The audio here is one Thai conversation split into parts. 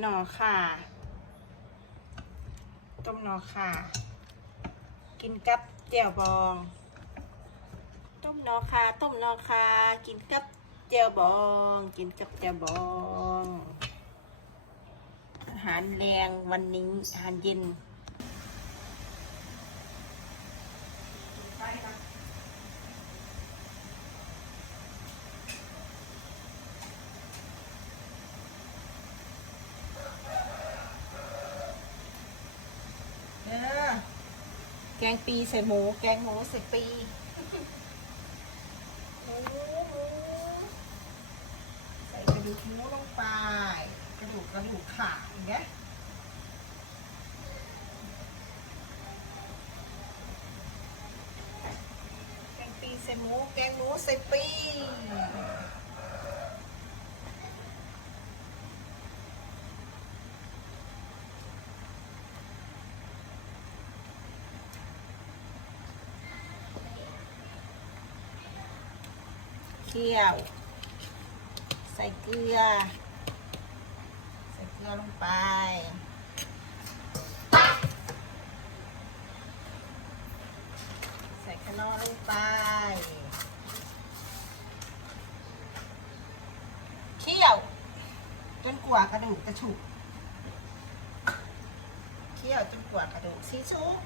หน่อค่ะ ต้มหน่อค่ะ กินกับแจ่วบอง ต้มหน่อค่ะ ต้มหน่อค่ะ กินกับแจ่วบอง กินกับแจ่วบอง อาหารแรงวันนี้อาหารเย็น งปีใส่หมู แกงหมูใส่ปีหมูหมูใส่กระดูกหมูลงไป กระดูกกระดูกขาอย่างเงี้ยแกงปีใส่หมู แกงหมูใส่ปี เคี่ยว ใส่เกลือ ใส่เกลือลงไป ใส่ขนอลงไป เคี่ยว จนกว่ากระดูกจะฉุก เคี่ยวจนกว่ากระดูกซีซุก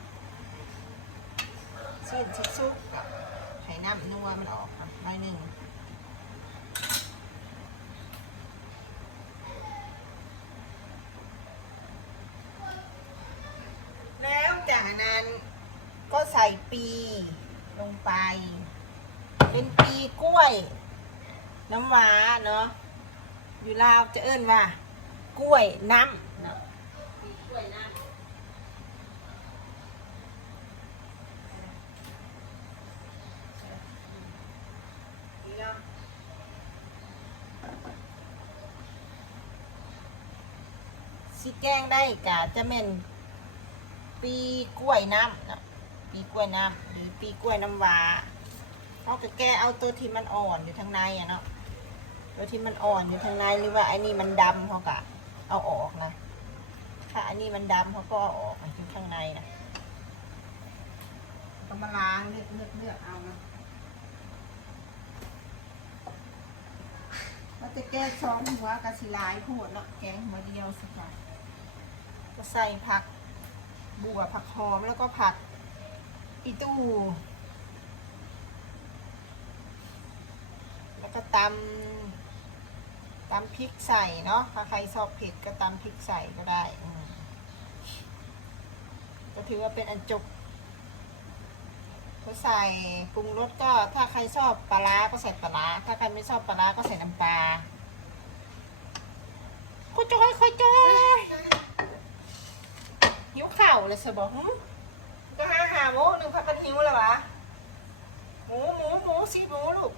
ซีนซีซุกให้น้ำนัวมันออกนหน่อยหนึ่ง แล้วจากนั้นก็ใส่ ปีลงไป เป็นปีกล้วย น้ำว้าเนาะอยู่ลาวจะเอิ้นว่า กล้วยน้ำเนาะกล้วยน้ำนี่เนาะสิแกงได้กะจะเป็นปีกล้วยน้ำเนาะ ปีกล้วยน้ำหรือปีกล้วยน้ำว้าเขาจะแก้เอาตัวที่มันอ่อนอยู่ทางในอะเนาะตัวที่มันอ่อนอยู่ทางในหรือว่าไอ้นี่มันดำเขาก็เอาออกนะถ้าอันนี้มันดำเขาก็เอาออกมาถึงข้างในนะต้องมาล้างเลือกเลือกเลือกเอานะเราจะแก้ช้องหัวกระสิลายพูดเนาะแกงหัวเดียวสิค่ะก็ใส่ผักบัวผักหอมแล้วก็ผัก อีตู้แล้วก็ตำตำพริกใส่เนาะถ้าใครชอบเผ็ดก็ตำพริกใส่ก็ได้ก็ถือว่าเป็นอันจบก็ใส่ปรุงรสก็ถ้าใครชอบปลาร้าก็ใส่ปลาร้าถ้าใครไม่ชอบปลาร้าก็ใส่น้ำปลาคุยจอยคุยจอยหิวข่าวเลยสบอก ก็ห้าหาโมงหนึ่งพักกันหิวแล้ววะหมูหมูหมูสีหมูลูก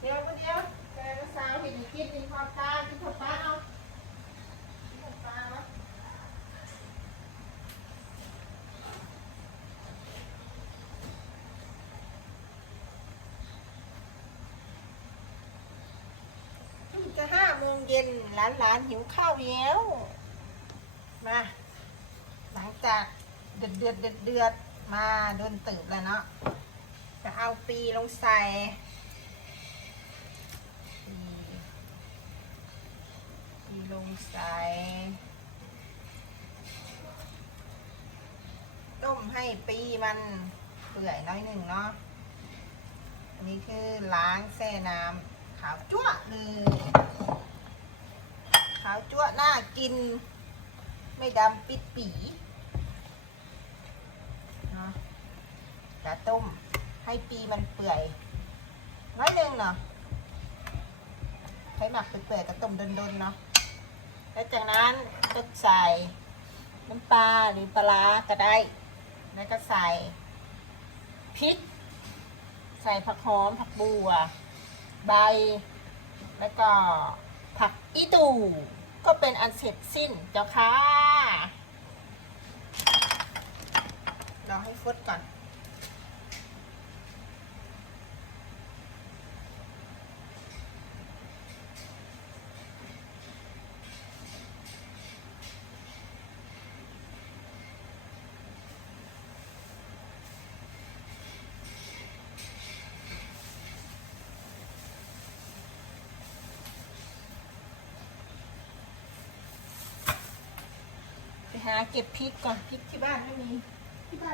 เดี๋ยวเดี๋ยวแกสาวเห็นกินกินข้าวปลากินข้าวปลาเอากินข้าวปลาวะจะห้าโมงเย็นหลานหลานๆหิวข้าวแล้วมาหลังจาก เดือดเดือดเดือดเดือดมาเดินตืบแล้วเนาะจะเอาปีลงใส่ปีลงใส่ต้มให้ปีมันเปื่อยน้อยหนึ่งเนาะอันนี้คือล้างแช่น้ำขาวจั่วเลยขาวจั่วน่ากิน ไม่ดำปิดปีเนาะ จะต้มให้ปีมันเปื่อย น้อยหนึ่งเนาะใช้หมักเปื่อยๆก็ต้มดนๆเนาะ แล้วจากนั้นก็ใส่น้ำปลาหรือปลาร้าก็ได้ แล้วก็ใส่พริก ใส่ผักหอมผักบัว ใบ แล้วก็ผักอีตูก็เป็นอันเสร็จสิ้นเจ้าค่ะ รอให้ฟดก่อนหาเก็บพริกก่อนพริกที่บ้านไม่มี ที่บ้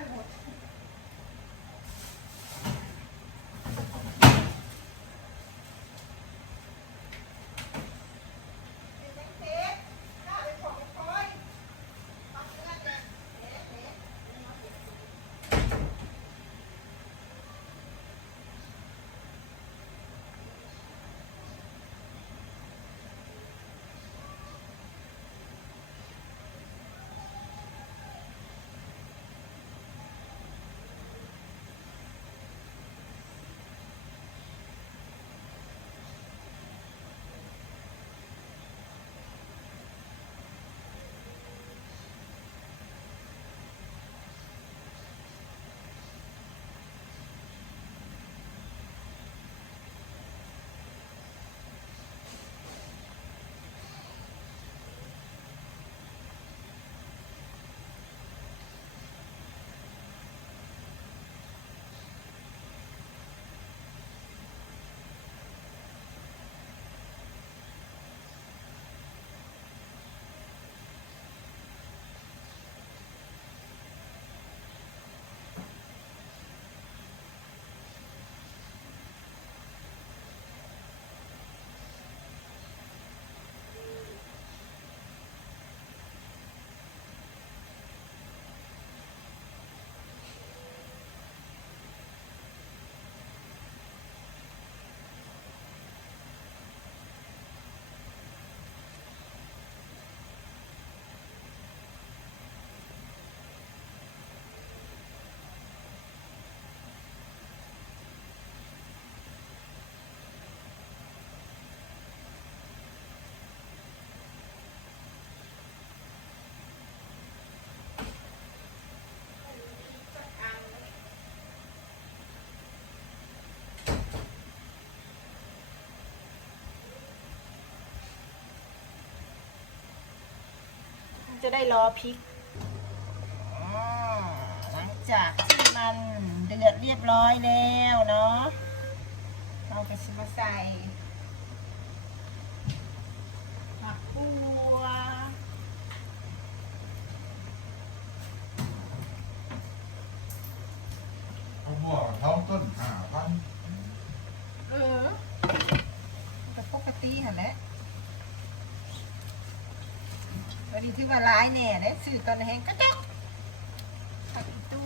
จะได้รอพริกหลังจากที่มันเดือดเรียบร้อยแล้วเนาะ เราก็จะมาใส่ผักบัว เขาบอกท้องต้นห้าพัน เออแต่ปกติหันแหละ พอดีที่ว่าร้ายแน่เลยสื่อตอนแห้งก็จ๊อกผักอีตู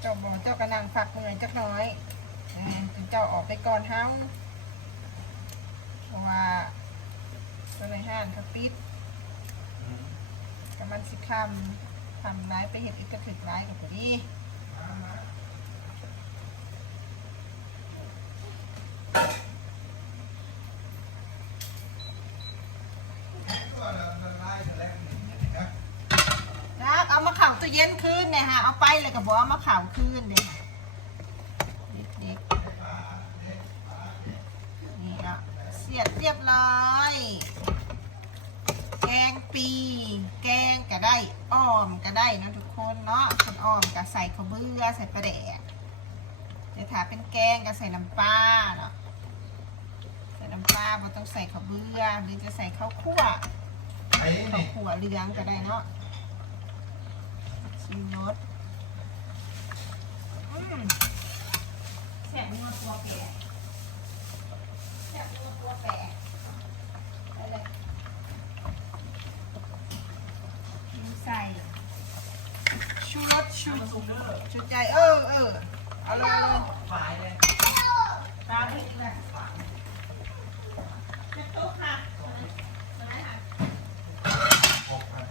เจ้าบอกเจ้ากระนังฝักเหนื่อยจักหน้อยเออเจ้าออกไปก่อนเฮาเพราะว่าตัวในห้านเขาปิดกับมันสิคำทำร้ายไปเห็นอีกกระถึกร้ายกับพอดี จักเอามาเข่า ตู้เย็นคืนเนี่ยฮะเอาไปเลยกับบอกเอามาเข่าคืนเด็กเด็กๆนี่อะเสียดเรียบร้อย แกงปี แกงก็ได้อ้อมก็ได้นะทุกคนเนาะคนอ้อมก็ใส่ข้าวเบื่อใส่ปลาแดกเดี๋ยวถ้าเป็นแกงก็ใส่น้ำปลาเนาะใส่น้ำปลาบ่ต้องใส่ข้าวเบื่อหรือจะใส่ข้าวคั่วไอ้ข้าวนี่คั่วเหลืองก็ได้เนาะ ชิมรสอืมแซ่บนัวตัวแปะแซ่บนัวตัวแปะไปเลยใส่ชูรสชูชูใจเออเออเอาเลยเอาเลยฝ่ายเลยตามพริกเลยจะโต๊ะค่ะมาไหนค่ะ หกพัน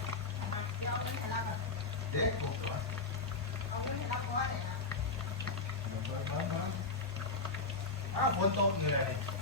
เดี๋ยวเอาไปให้เราแบบ เด็กถูกตัว เอาไปให้เราก่อนเนี่ยนะ อ้าวฝนตกเหนื่อยเอา